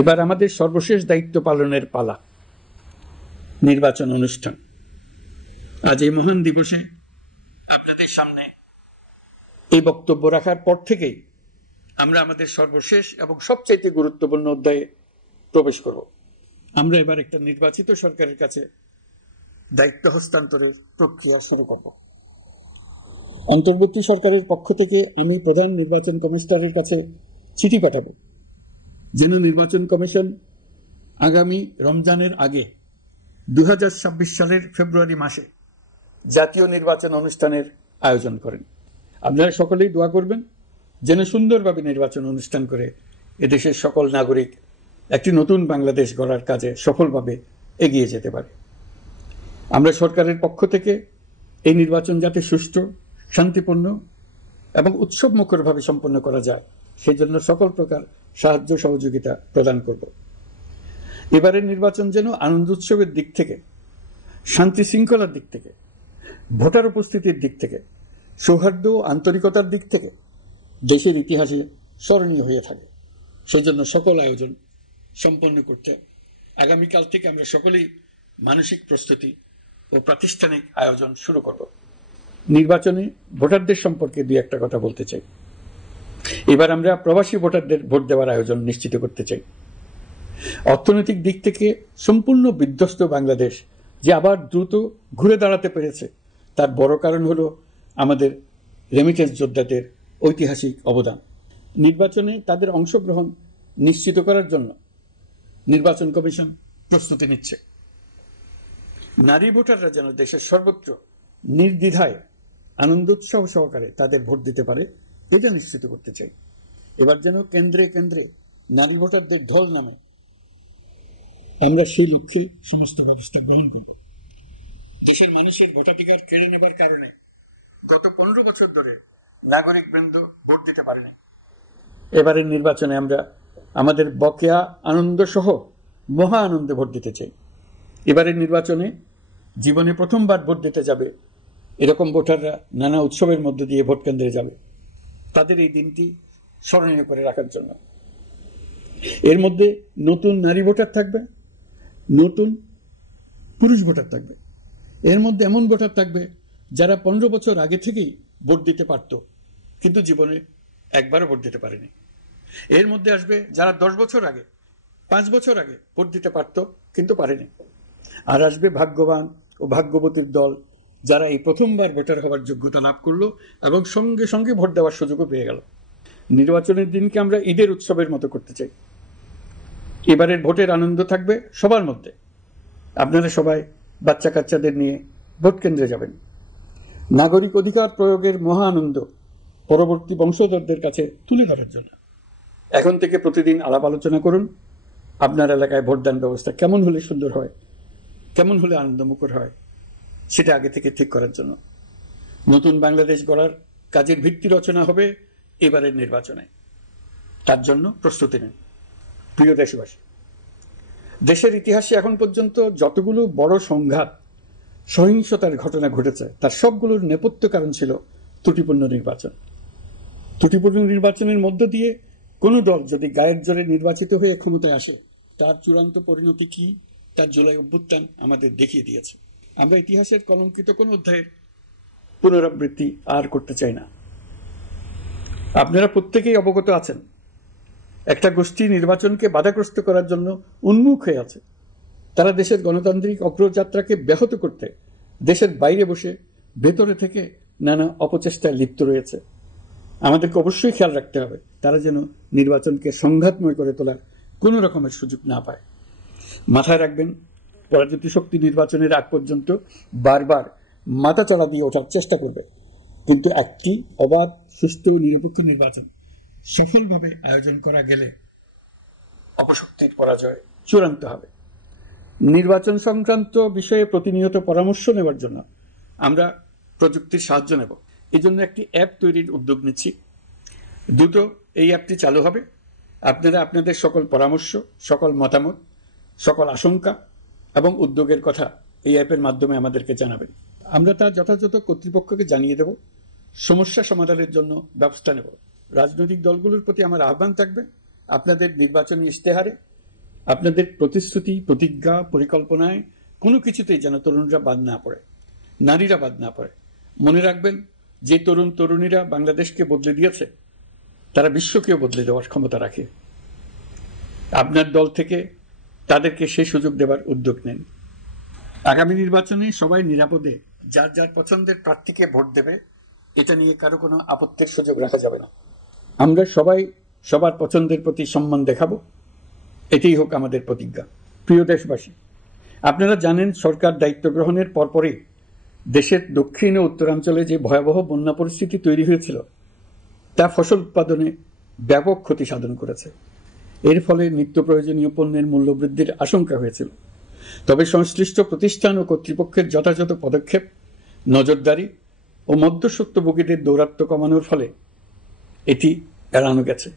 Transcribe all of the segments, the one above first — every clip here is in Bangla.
এবার আমাদের সর্বশেষ দায়িত্ব পালনের পালা, নির্বাচন অনুষ্ঠান। আজ এই মহান দিবসে আপনাদের সামনে এই বক্তব্য রাখার পর থেকেই আমরা আমাদের সর্বশেষ এবং সবচাইতে গুরুত্বপূর্ণ অধ্যায়ে প্রবেশ করব। আমরা এবার একটা নির্বাচিত সরকারের কাছে দায়িত্ব হস্তান্তরের প্রক্রিয়া শুরু করব। অন্তর্বর্তী সরকারের পক্ষ থেকে আমি প্রধান নির্বাচন কমিশনারের কাছে চিঠি পাঠাব যেন নির্বাচন কমিশন আগামী রমজানের আগে 2026 সালের ফেব্রুয়ারি মাসে জাতীয় নির্বাচন অনুষ্ঠানের আয়োজন করেন। আপনারা সকলেই দোয়া করবেন যেন সুন্দরভাবে নির্বাচন অনুষ্ঠান করে এদেশের সকল নাগরিক একটি নতুন বাংলাদেশ গড়ার কাজে সফলভাবে এগিয়ে যেতে পারে। আমরা সরকারের পক্ষ থেকে এই নির্বাচন যাতে সুষ্ঠু, শান্তিপূর্ণ এবং উৎসবমুখরভাবে সম্পন্ন করা যায় সেই জন্য সকল প্রকার সাহায্য সহযোগিতা প্রদান করব। এবারের নির্বাচন যেন আনন্দ উৎসবের দিক থেকে, শান্তি শৃঙ্খলার দিক থেকে, ভোটার উপস্থিতির দিক থেকে, সৌহার্দ্য ও আন্তরিকতার দিক থেকে দেশের ইতিহাসে স্মরণীয় হয়ে থাকে। সেই জন্য সকল আয়োজন সম্পন্ন করতে আগামীকাল থেকে আমরা সকলেই মানসিক প্রস্তুতি ও প্রাতিষ্ঠানিক আয়োজন শুরু করব। নির্বাচনে ভোটারদের সম্পর্কে দুই একটা কথা বলতে চাই। এবার আমরা প্রবাসী ভোটারদের ভোট দেওয়ার আয়োজন নিশ্চিত করতে চাই। অর্থনৈতিক দিক থেকে সম্পূর্ণ বিধ্বস্ত বাংলাদেশ যে আবার দ্রুত ঘুরে দাঁড়াতে পেরেছে তার বড় কারণ হলো আমাদের রেমিটেন্স যোদ্ধাদের ঐতিহাসিক অবদান। নির্বাচনে তাদের অংশগ্রহণ নিশ্চিত করার জন্য নির্বাচন কমিশন প্রস্তুতি নিচ্ছে। নারী ভোটাররা যেন দেশের সর্বত্র নির্দ্বিধায় আনন্দ উৎসব সহকারে তাদের ভোট দিতে পারে এটা নিশ্চিত করতে চাই। এবার যেন কেন্দ্রে কেন্দ্রে নারী ভোটারদের ঢল নামে, আমরা সেই লক্ষ্যে সমস্ত ব্যবস্থা গ্রহণ করব। দেশের মানুষের ভোটাধিকার কেড়ে নেবার কারণে গত 15 বছর ধরে নাগরিক বৃন্দ ভোট দিতে পারেনি। এবারের নির্বাচনে আমরা আমাদের বকেয়া আনন্দ সহ মহা আনন্দে ভোট দিতে চাই। এবারের নির্বাচনে জীবনে প্রথমবার ভোট দিতে যাবে এরকম ভোটাররা নানা উৎসবের মধ্য দিয়ে ভোট কেন্দ্রে যাবে, তাদের এই দিনটি স্মরণীয় করে রাখার জন্য। এর মধ্যে নতুন নারী ভোটার থাকবে, নতুন পুরুষ ভোটার থাকবে, এর মধ্যে এমন ভোটার থাকবে যারা 15 বছর আগে থেকেই ভোট দিতে পারত কিন্তু জীবনে একবারও ভোট দিতে পারেনি। এর মধ্যে আসবে যারা 10 বছর আগে, 5 বছর আগে ভোট দিতে পারত কিন্তু পারেনি। আর আসবে ভাগ্যবান ও ভাগ্যবতীর দল যারা এই প্রথমবার ভোটার হওয়ার যোগ্যতা লাভ করলো এবং সঙ্গে সঙ্গে ভোট দেওয়ার সুযোগও পেয়ে গেল। নির্বাচনের দিনকে আমরা ঈদের উৎসবের মতো করতে চাই। এবারের ভোটের আনন্দ থাকবে সবার মধ্যে। আপনারা সবাই বাচ্চা কাচ্চাদের নিয়ে ভোট কেন্দ্রে যাবেন। নাগরিক অধিকার প্রয়োগের মহা আনন্দ পরবর্তী বংশধরদের কাছে তুলে ধরার জন্য এখন থেকে প্রতিদিন আলাপ আলোচনা করুন। আপনার এলাকায় ভোটদান ব্যবস্থা কেমন হলে সুন্দর হয়, কেমন হলে আনন্দমুখর হয় সেটা আগে থেকে ঠিক করার জন্য নতুন বাংলাদেশ গড়ার কাজের ভিত্তি রচনা হবে এবারের নির্বাচনে। তার জন্য প্রস্তুতি নেন। প্রিয় দেশবাসী, দেশের ইতিহাসে এখন পর্যন্ত যতগুলো বড় সংঘাত, সহিংসতার ঘটনা ঘটেছে তার সবগুলোর নেপথ্য কারণ ছিল ত্রুটিপূর্ণ নির্বাচন। ত্রুটিপূর্ণ নির্বাচনের মধ্য দিয়ে কোনো দল যদি গায়ের জোরে নির্বাচিত হয়ে ক্ষমতায় আসে তার চূড়ান্ত পরিণতি কি তার জুলাই অভ্যুত্থান আমাদের দেখিয়ে দিয়েছে। আমরা ইতিহাসের কলঙ্কিত কোনো অধ্যায়ের পুনরাবৃত্তি আর করতে চাই না। আপনারা প্রত্যেকেই অবগত আছেন একটা গোষ্ঠী নির্বাচনকে বাধাগ্রস্ত করার জন্য উন্মুখ হয়ে আছে। তারা দেশের গণতান্ত্রিক অগ্রযাত্রাকে ব্যাহত করতে দেশের বাইরে বসে ভেতরে থেকে নানা অপচেষ্টায় লিপ্ত রয়েছে। আমাদেরকে অবশ্যই খেয়াল রাখতে হবে তারা যেন নির্বাচনকে সংঘাতময় করে তোলার কোনো রকমের সুযোগ না পায়। মাথায় রাখবেন, পরাজিত শক্তি নির্বাচনের আগ পর্যন্ত বারবার মাথা চড়া দিয়ে ওঠার চেষ্টা করবে, কিন্তু একটি অবাধ, সুষ্ঠু, নিরপেক্ষ নির্বাচন সফলভাবে আয়োজন করা গেলে অপশক্তির পরাজয় চূড়ান্ত হবে। নির্বাচন সংক্রান্ত বিষয়ে প্রতিনিয়ত পরামর্শ নেওয়ার জন্য আমরা প্রযুক্তির সাহায্য নেব। এই জন্য একটি অ্যাপ তৈরির উদ্যোগ নিচ্ছি। দ্রুত এই অ্যাপটি চালু হবে। আপনারা আপনাদের সকল পরামর্শ, সকল মতামত, সকল আশঙ্কা এবং উদ্যোগের কথা এই অ্যাপের মাধ্যমে আমাদেরকে জানাবেন। আমরা তা যথাযথ কর্তৃপক্ষকে জানিয়ে দেব, সমস্যা সমাধানের জন্য ব্যবস্থা নেব। রাজনৈতিক দলগুলোর প্রতি আমার আহ্বান থাকবে আপনাদের নির্বাচনী ইশতেহারে আপনাদের প্রতিশ্রুতি, প্রতিজ্ঞা, পরিকল্পনায় কোনো কিছুতেই যেন তরুণরা বাদ না পড়ে, নারীরা বাদ না পড়ে। মনে রাখবেন, যে তরুণ তরুণীরা বাংলাদেশকে বদলে দিয়েছে, তারা বিশ্বকেও বদলে দেওয়ার ক্ষমতা রাখে। আপনার দল থেকে তাদেরকে সেই সুযোগ দেওয়ার উদ্যোগ নেন। আগামী নির্বাচনে সবাই নিরাপদে যার যার পছন্দের প্রার্থীকে ভোট দেবে, এটা নিয়ে কারো কোনো আপত্তির সুযোগ রাখা যাবে না। আমরা সবাই সবার পছন্দের প্রতি সম্মান দেখাবো, এটাই হোক আমাদের প্রতিজ্ঞা। প্রিয় দেশবাসী, আপনারা জানেন সরকার দায়িত্ব গ্রহণের পরপরই দেশের দক্ষিণ ও উত্তরাঞ্চলে যে ভয়াবহ বন্যা পরিস্থিতি তৈরি হয়েছিল, তা ফসল উৎপাদনে ব্যাপক ক্ষতি সাধন করেছে। এর ফলে নিত্য প্রয়োজনীয় পণ্যের মূল্য বৃদ্ধির আশঙ্কা হয়েছিল। তবে সংশ্লিষ্ট প্রতিষ্ঠান ও কর্তৃপক্ষের যথাযথ পদক্ষেপ, নজরদারি ও মধ্যস্বত্বভোগীদের দৌরাত্ম্য কমানোর ফলে এটি এড়ানো গেছে।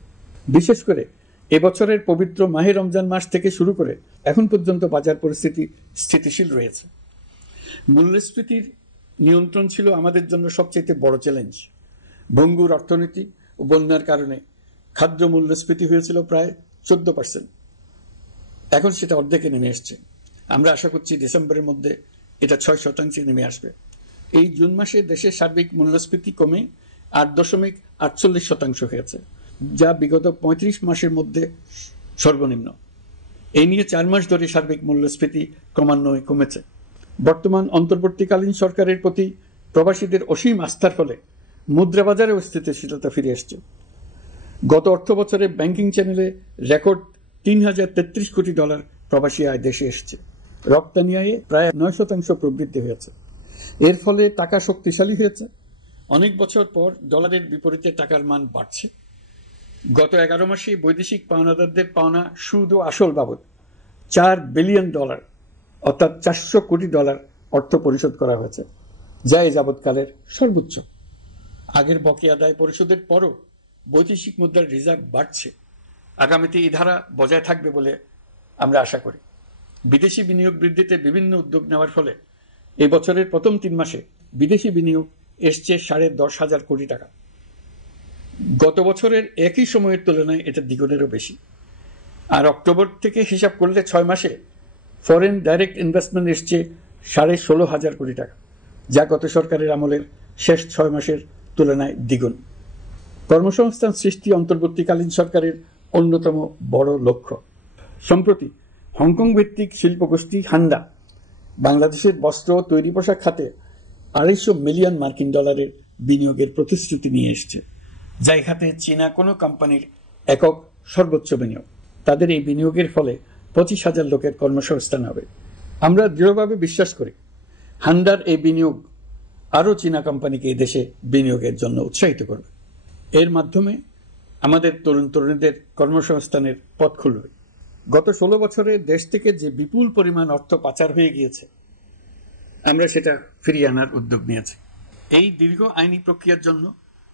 বিশেষ করে এবছরের পবিত্র মাহে রমজান মাস থেকে শুরু করে এখন পর্যন্ত বাজার পরিস্থিতি স্থিতিশীল রয়েছে। মূল্যস্ফীতির নিয়ন্ত্রণ ছিল আমাদের জন্য সবচেয়ে বড় চ্যালেঞ্জ। ভঙ্গুর অর্থনীতি ও বন্যার কারণে খাদ্য মূল্যস্ফীতি হয়েছিল প্রায় 14%। এখন সেটা অর্ধেকে নেমে এসছে। আমরা আশা করছি ডিসেম্বরের মধ্যে এটা 6% নেমে আসবে। এই জুন মাসে দেশের সার্বিক মূল্যস্ফীতি কমে 8.48% হয়েছে, যা বিগত 35 মাসের মধ্যে সর্বনিম্ন। এই নিয়ে 4 মাস ধরে সার্বিক মূল্যস্ফীতি ক্রমান্বয়ে কমেছে। বর্তমান অন্তর্বর্তীকালীন সরকারের প্রতি প্রবাসীদের অসীম আস্থার ফলে মুদ্রাবাজারেও স্থিতিশীলতা ফিরে এসছে। গত অর্থ বছরে ব্যাংকিং চ্যানেলে রেকর্ড $3033 কোটি প্রবাসী আয় দেশে এসছে। রপ্তানি আয়ে প্রায় 9% প্রবৃদ্ধি হয়েছে। এর ফলে টাকা শক্তিশালী হয়েছে। অনেক বছর পর ডলারের বিপরীতে টাকার মান বাড়ছে। গত 11 মাসে বৈদেশিক পাওনাদারদের পাওনা সুদ ও আসল বাবদ $4 বিলিয়ন অর্থাৎ $400 কোটি অর্থ পরিশোধ করা হয়েছে, যা এ যাবৎকালের সর্বোচ্চ। আগের বকেয়া আদায় পরিশোধের পরও বৈদেশিক মুদ্রার রিজার্ভ বাড়ছে। আগামীতে এই ধারা বজায় থাকবে বলে আমরা আশা করি। বিদেশি বিনিয়োগ বৃদ্ধিতে বিভিন্ন উদ্যোগ নেওয়ার ফলে এই বছরের প্রথম 3 মাসে বিদেশি বিনিয়োগ এসছে $10,500 কোটি। গত বছরের একই সময়ের তুলনায় এটা দ্বিগুণেরও বেশি। আর অক্টোবর থেকে হিসাব করলে 6 মাসে ফরেন ডাইরেক্ট ইনভেস্টমেন্ট এসছে $16,500 কোটি, যা গত সরকারের আমলের শেষ 6 মাসের তুলনায় দ্বিগুণ। কর্মসংস্থান সৃষ্টি অন্তর্বর্তীকালীন সরকারের অন্যতম বড় লক্ষ্য। সম্প্রতি হংকং ভিত্তিক শিল্পগোষ্ঠী হান্ডা বাংলাদেশের বস্ত্র ও তৈরি পোশাক খাতে $250 মিলিয়ন বিনিয়োগের প্রতিশ্রুতি নিয়ে এসছে, যা এই খাতে চীনা কোনো কোম্পানির একক সর্বোচ্চ বিনিয়োগ। তাদের এই বিনিয়োগের ফলে 25,000 লোকের কর্মসংস্থান হবে। আমরা দৃঢ়ভাবে বিশ্বাস করি হান্ডার এই বিনিয়োগ আরও চীনা কোম্পানিকে এই দেশে বিনিয়োগের জন্য উৎসাহিত করবে। এর মাধ্যমে আমাদের তরুণ তরুণীদের কর্মসংস্থানের পথ খুলবে। গত 16 বছরে দেশ থেকে যে বিপুল পরিমাণ অর্থ পাচার হয়ে গিয়েছে, আমরা সেটা ফিরিয়ে আনার উদ্যোগ নিয়েছি। এই দীর্ঘ আইনি প্রক্রিয়ার জন্য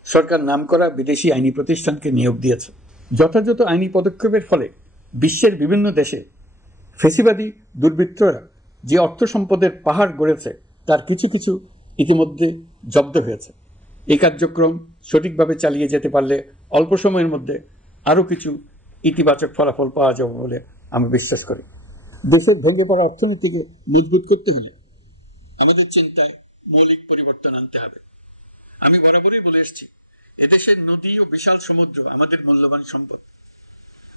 সরকার নামকরা বিদেশি আইনি প্রতিষ্ঠানকে নিয়োগ দিয়েছে। যথাযথ আইনি পদক্ষেপের ফলে বিশ্বের বিভিন্ন দেশে ফেসিবাদী দুর্বৃত্তরা যে অর্থ সম্পদের পাহাড় গড়েছে, তার কিছু কিছু ইতিমধ্যে জব্দ হয়েছে। এই কার্যক্রম সঠিকভাবে চালিয়ে যেতে পারলে অল্প সময়ের মধ্যে আরও কিছু ইতিবাচক ফলাফল পাওয়া যাবে বলে আমি বিশ্বাস করি। দেশের ভেঙে পড়া অর্থনীতিকে মজবুত করতে হলে আমাদের চিন্তায় মৌলিক পরিবর্তন আনতে হবে। আমি বরাবরই বলে এসেছি, এদেশের নদী ও বিশাল সমুদ্র আমাদের মূল্যবান সম্পদ।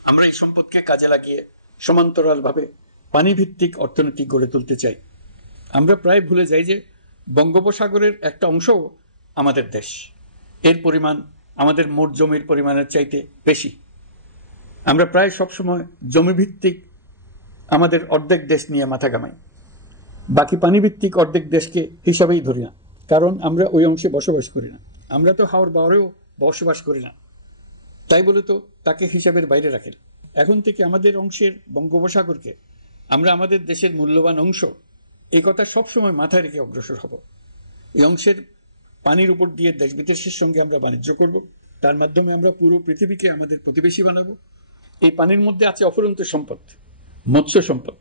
আমরা এই সম্পদকে কাজে লাগিয়ে সমান্তরালভাবে পানিভিত্তিক অর্থনীতি গড়ে তুলতে চাই। আমরা প্রায় ভুলে যাই যে বঙ্গোপসাগরের একটা অংশও আমাদের দেশ। এর পরিমাণ আমাদের মোট জমির পরিমাণের চাইতে বেশি। আমরা প্রায় সবসময় জমিভিত্তিক আমাদের অর্ধেক দেশ নিয়ে মাথা ঘামাই, বাকি পানিভিত্তিক অর্ধেক দেশকে হিসাবেই ধরি না, কারণ আমরা ওই অংশে বসবাস করি না। আমরা তো হাওর বাওরেও বসবাস করি না, তাই বলে তো তাকে হিসাবের বাইরে রাখেন। এখন থেকে আমাদের অংশের বঙ্গোপসাগরকে আমরা আমাদের দেশের মূল্যবান অংশ, এই কথা সবসময় মাথায় রেখে অগ্রসর হব। এই অংশের পানির উপর দিয়ে দেশ বিদেশের সঙ্গে আমরা বাণিজ্য করব, তার মাধ্যমে আমরা পুরো পৃথিবীকে আমাদের প্রতিবেশী বানাবো। এই পানির মধ্যে আছে অফুরন্ত সম্পদ, মৎস্য সম্পদ,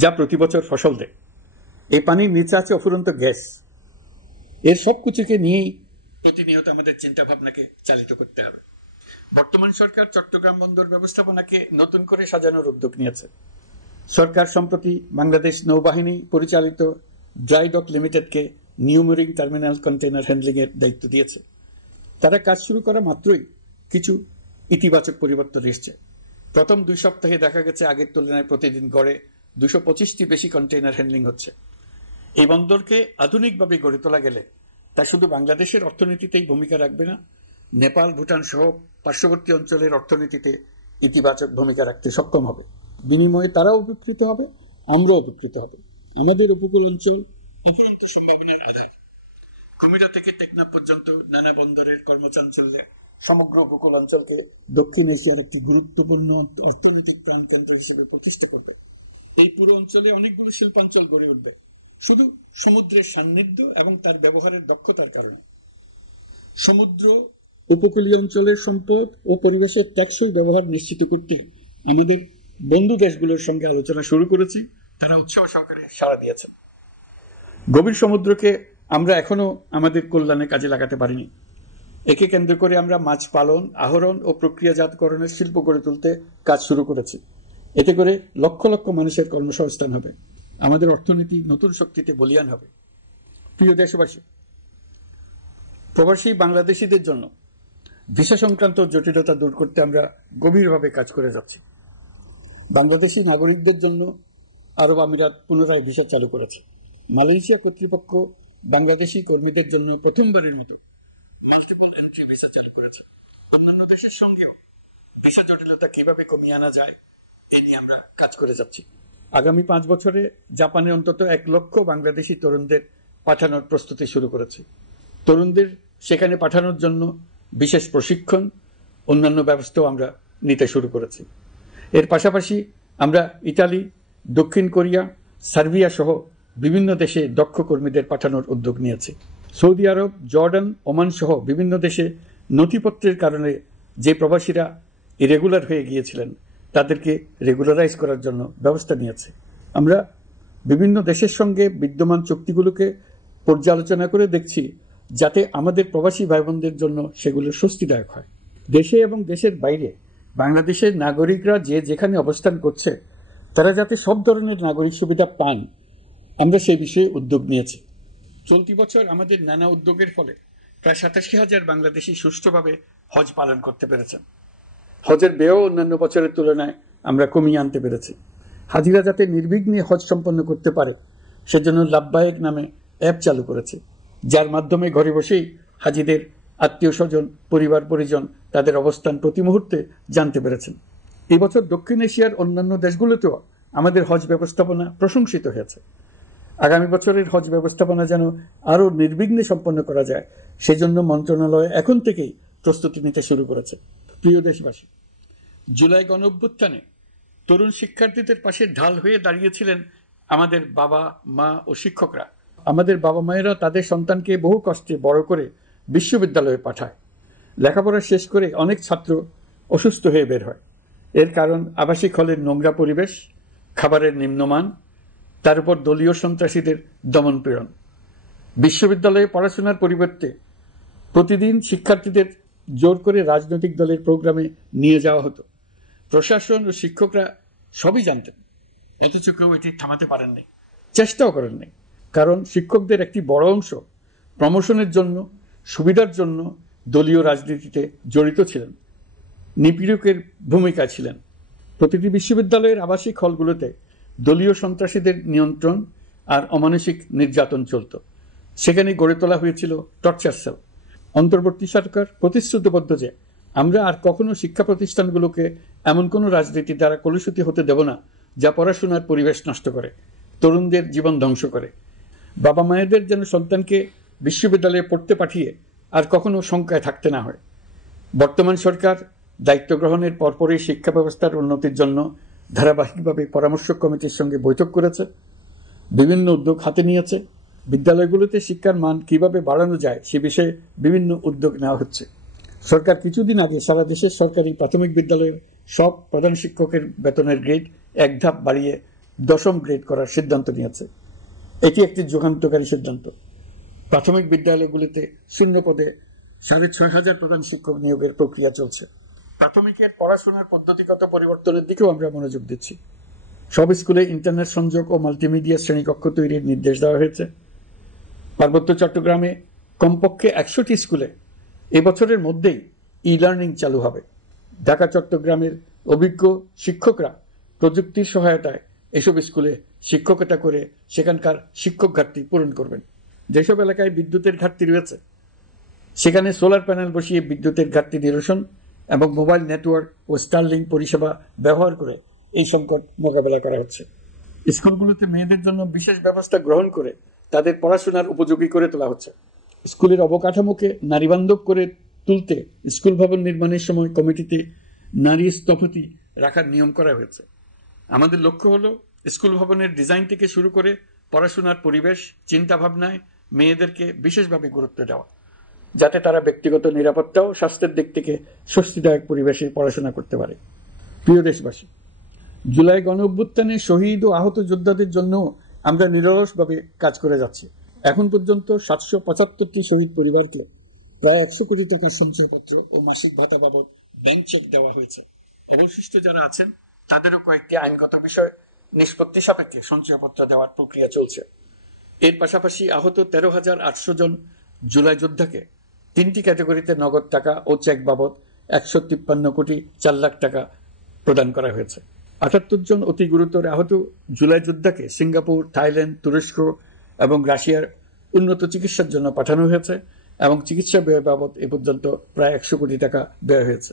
যা প্রতি বছর ফসল দেয়। এই পানির নিচে আছে অফুরন্ত গ্যাস। এর সব কিছুকে নিয়েই প্রতিনিয়ত আমাদের চিন্তা ভাবনাকে চালিত করতে হবে। বর্তমান সরকার চট্টগ্রাম বন্দর ব্যবস্থাপনাকে নতুন করে সাজানোর উদ্যোগ নিয়েছে। সরকার সম্প্রতি বাংলাদেশ নৌবাহিনী পরিচালিত ড্রাই ডক লিমিটেডকে new marine terminal container handling এর দায়িত্ব দিয়েছে। তারা কাজ শুরু করা মাত্রই কিছু ইতিবাচক পরিবর্তন এসেছে। প্রথম 2 সপ্তাহে দেখা গেছে আগের তুলনায় প্রতিদিন গড়ে 225টি বেশি কন্টেইনার হ্যান্ডলিং হচ্ছে। এই বন্দরকে আধুনিকভাবে গড়ে তোলা গেলে তা শুধু বাংলাদেশের অর্থনীতিতেই ভূমিকা রাখবে না, নেপাল, ভুটান সহ পার্শ্ববর্তী অঞ্চলের অর্থনীতিতে ইতিবাচক ভূমিকা রাখতে সক্ষম হবে। বিনিময়ে তারাও উপকৃত হবে, আমরাও উপকৃত হবে। আমাদের উপকূল অঞ্চল অফুরন্ত সম্ভাবনার আধার। কুমিরা থেকে টেকনাফ পর্যন্ত নানা বন্দরের কর্মচাঞ্চল্যে সমগ্র উপকূল অঞ্চলকে দক্ষিণ এশিয়ার একটি গুরুত্বপূর্ণ অর্থনৈতিক প্রাণকেন্দ্র হিসেবে প্রতিষ্ঠা করবে। এই পুরো অঞ্চলে অনেকগুলো শিল্পাঞ্চল গড়ে উঠবে শুধু সমুদ্রের সান্নিধ্য এবং তার ব্যবহারের দক্ষতার কারণে। সমুদ্র উপকূলীয় অঞ্চলের সম্পদ ও পরিবেশের টেকসই ব্যবহার নিশ্চিত করতে আমাদের বন্ধু দেশগুলোর সঙ্গে আলোচনা শুরু করেছি। তারা উৎসাহ সহকারে সাড়া দিয়েছেন। গভীর সমুদ্রকে আমরা এখনো আমাদের কল্যাণে কাজে লাগাতে পারিনি। একে কেন্দ্র করে আমরা মাছ পালন, আহরণ ও প্রক্রিয়াজাতকরণের শিল্প গড়ে তুলতে কাজ শুরু করেছি। এতে করে লক্ষ লক্ষ মানুষের কর্মসংস্থান হবে, আমাদের অর্থনীতি নতুন শক্তিতে বলীয়ান হবে। প্রিয় দেশবাসী, প্রবাসী বাংলাদেশিদের জন্য ভিসা সংক্রান্ত জটিলতা দূর করতে আমরা গভীরভাবে কাজ করে যাচ্ছি। বাংলাদেশি নাগরিকদের জন্য আরব আমিরাত পুনরায় ভিসা চালু করেছে। মালয়েশিয়া কর্তৃপক্ষ বাংলাদেশি কর্মীদের জন্য প্রথমবারের মতো মাল্টিপল এন্ট্রি ভিসা চালু করেছে। অন্যান্য দেশের সঙ্গেও ভিসা জটিলতা কিভাবে কমিয়ে আনা যায় এ নিয়ে আমরা কাজ করে যাচ্ছি। আগামী 5 বছরে জাপানে অন্তত 1 লক্ষ বাংলাদেশি তরুণদের পাঠানোর প্রস্তুতি শুরু করেছে। তরুণদের সেখানে পাঠানোর জন্য বিশেষ প্রশিক্ষণ, অন্যান্য ব্যবস্থাও আমরা নিতে শুরু করেছি। এর পাশাপাশি আমরা ইতালি, দক্ষিণ কোরিয়া, সার্বিয়া সহ বিভিন্ন দেশে দক্ষ কর্মীদের পাঠানোর উদ্যোগ নিয়েছি। সৌদি আরব, জর্ডান, ওমান সহ বিভিন্ন দেশে নথিপত্রের কারণে যে প্রবাসীরা ইরেগুলার হয়ে গিয়েছিলেন তাদেরকে রেগুলারাইজ করার জন্য ব্যবস্থা নিয়েছে। আমরা বিভিন্ন দেশের সঙ্গে বিদ্যমান চুক্তিগুলোকে পর্যালোচনা করে দেখছি যাতে আমাদের প্রবাসী ভাই বোনদের জন্য সেগুলো স্বস্তিদায়ক হয়। দেশে এবং দেশের বাইরে বাংলাদেশের নাগরিকরা যে যেখানে অবস্থান করছে তারা যাতে সব ধরনের নাগরিক সুবিধা পান, আমরা সেই বিষয়ে উদ্যোগ নিয়েছি। চলতি বছর আমাদের নানা উদ্যোগের ফলে প্রায় 87,000 বাংলাদেশি সুষ্ঠুভাবে হজ পালন করতে পেরেছেন। হজের ব্যয় অন্যান্য বছরের তুলনায় আমরা কমিয়ে আনতে পেরেছি। হাজিরা যাতে নির্বিঘ্নে হজ সম্পন্ন করতে পারে সেজন্য লাব্বায়েক নামে অ্যাপ চালু করেছে, যার মাধ্যমে ঘরে বসেই হাজিদের আত্মীয় স্বজন, পরিবার পরিজন তাদের অবস্থান প্রতি মুহূর্তে জানতে পেরেছেন। এই বছর দক্ষিণ এশিয়ার অন্যান্য দেশগুলোতেও আমাদের হজ ব্যবস্থাপনা প্রশংসিত হয়েছে। আগামী বছরের হজ ব্যবস্থাপনা যেন আরও নির্বিঘ্নে সম্পন্ন করা যায় সেজন্য মন্ত্রণালয় এখন থেকেই প্রস্তুতি নিতে শুরু করেছে। প্রিয় দেশবাসী, জুলাই গণঅভ্যুত্থানে তরুণ শিক্ষার্থীদের পাশে ঢাল হয়ে দাঁড়িয়েছিলেন আমাদের বাবা মা ও শিক্ষকরা। আমাদের বাবা মায়েরা তাদের সন্তানকে বহু কষ্টে বড় করে বিশ্ববিদ্যালয়ে পাঠায়। লেখাপড়া শেষ করে অনেক ছাত্র অসুস্থ হয়ে বের হয়। এর কারণ আবাসিক হলের নোংরা পরিবেশ, খাবারের নিম্নমান, তার উপর দলীয় সন্ত্রাসীদের দমনপীড়ন। বিশ্ববিদ্যালয়ে পড়াশোনার পরিবর্তে প্রতিদিন শিক্ষার্থীদের জোর করে রাজনৈতিক দলের প্রোগ্রামে নিয়ে যাওয়া হতো। প্রশাসন ও শিক্ষকরা সবই জানতেন, অথচ কেউ এটি থামাতে পারেননি, চেষ্টাও করেননি। কারণ শিক্ষকদের একটি বড় অংশ প্রমোশনের জন্য, সুবিধার জন্য দলীয় রাজনীতিতে জড়িত ছিলেন, নিপীড়কের ভূমিকায় ছিলেন। প্রতিটি বিশ্ববিদ্যালয়ের আবাসিক হলগুলোতে দলীয় সন্ত্রাসীদের নিয়ন্ত্রণ আর অমানসিক নির্যাতন চলত। সেখানে গড়ে তোলা হয়েছিল টর্চার সেল। অন্তর্বর্তী সরকার প্রতিশ্রুতিবদ্ধ যে আমরা আর কখনো শিক্ষা প্রতিষ্ঠানগুলোকে এমন কোনো রাজনীতি দ্বারা কলুষিত হতে দেব না যা পড়াশোনার পরিবেশ নষ্ট করে, তরুণদের জীবন ধ্বংস করে। বাবা মায়েদের যেন সন্তানকে বিশ্ববিদ্যালয়ে পড়তে পাঠিয়ে আর কখনো শঙ্কায় থাকতে না হয়। বর্তমান সরকার দায়িত্ব গ্রহণের পরপরই শিক্ষা ব্যবস্থার উন্নতির জন্য ধারাবাহিকভাবে পরামর্শ কমিটির সঙ্গে বৈঠক করেছে, বিভিন্ন উদ্যোগ হাতে নিয়েছে। বিদ্যালয়গুলোতে শিক্ষার মান কিভাবে বাড়ানো যায় সে বিষয়ে বিভিন্ন উদ্যোগ নেওয়া হচ্ছে। সরকার কিছুদিন আগে সারা দেশের সরকারি প্রাথমিক বিদ্যালয়ে সব প্রধান শিক্ষকের বেতনের গ্রেড 1 ধাপ বাড়িয়ে 10ম গ্রেড করার সিদ্ধান্ত নিয়েছে। এটি একটি যুগান্তকারী সিদ্ধান্ত। প্রাথমিক বিদ্যালয়গুলিতে শূন্য পদে 6,500 প্রধান শিক্ষক নিয়োগের প্রক্রিয়া চলছে। প্রাথমিকের পড়াশোনার পদ্ধতিগত পরিবর্তনের দিকেও আমরা মনোযোগ দিচ্ছি। সব স্কুলে ইন্টারনেট সংযোগ ও মাল্টিমিডিয়া শ্রেণীকক্ষ তৈরির নির্দেশ দেওয়া হয়েছে। পার্বত্য চট্টগ্রামে কমপক্ষে 100টি স্কুলে এবছরের মধ্যেই ই লার্নিং চালু হবে। ঢাকা চট্টগ্রামের অভিজ্ঞ শিক্ষকরা প্রযুক্তির সহায়তায় এসব স্কুলে শিক্ষকতা করে সেখানকার শিক্ষক ঘাটতি পূরণ করবেন। যেসব এলাকায় বিদ্যুতের ঘাটতি রয়েছে সেখানে সোলার প্যানেল বসিয়ে বিদ্যুতের ঘাটতি নিরসন এবং মোবাইল নেটওয়ার্ক ও স্টারলিংক পরিষেবা ব্যবহার করে এই সংকট মোকাবেলা করা হচ্ছে। স্কুলগুলোতে মেয়েদের জন্য বিশেষ ব্যবস্থা গ্রহণ করে তাদের পড়াশোনার উপযোগী করে তোলা হচ্ছে। স্কুলের অবকাঠামোকে নারীবান্ধব করে তুলতে স্কুল ভবন নির্মাণের সময় কমিটিতে নারী স্থপতি রাখার নিয়ম করা হয়েছে। আমাদের লক্ষ্য হলো স্কুল ভবনের ডিজাইন থেকে শুরু করে পড়াশোনার পরিবেশ চিন্তাভাবনায় মেয়েদেরকে বিশেষভাবে গুরুত্ব দেওয়া, যাতে তারা ব্যক্তিগত নিরাপত্তা ও স্বাস্থ্যের দিক থেকে স্বস্তিদায়ক পরিবেশে পড়াশোনা করতে পারে। প্রিয় দেশবাসী, জুলাই গণ অভ্যুত্থানে শহীদ ও আহত যোদ্ধাদের জন্য আমরা নিরলসভাবে কাজ করে যাচ্ছি। এখন পর্যন্ত 775টি শহীদ পরিবারকে প্রায় 100 কোটি টাকার সঞ্চয়পত্র ও মাসিক ভাতা বাবদ ব্যাংক চেক দেওয়া হয়েছে। অবশিষ্ট যারা আছেন তাদেরও কয়েকটি আইনগত বিষয় নিষ্পত্তি সাপেক্ষে সঞ্চয়পত্র দেওয়ার প্রক্রিয়া চলছে। এর পাশাপাশি আহত 13,800 জন জুলাই যোদ্ধাকে 3টি ক্যাটাগরিতে নগদ টাকা ও চেক বাবদ 153 কোটি 4 লাখ টাকা প্রদান করা হয়েছে। 78 জন অতি গুরুতর আহত জুলাই যোদ্ধাকে সিঙ্গাপুর, থাইল্যান্ড, তুরস্ক এবং রাশিয়ার উন্নত চিকিৎসার জন্য পাঠানো হয়েছে এবং চিকিৎসা ব্যয় বাবদ এ পর্যন্ত প্রায় 100 কোটি টাকা ব্যয় হয়েছে।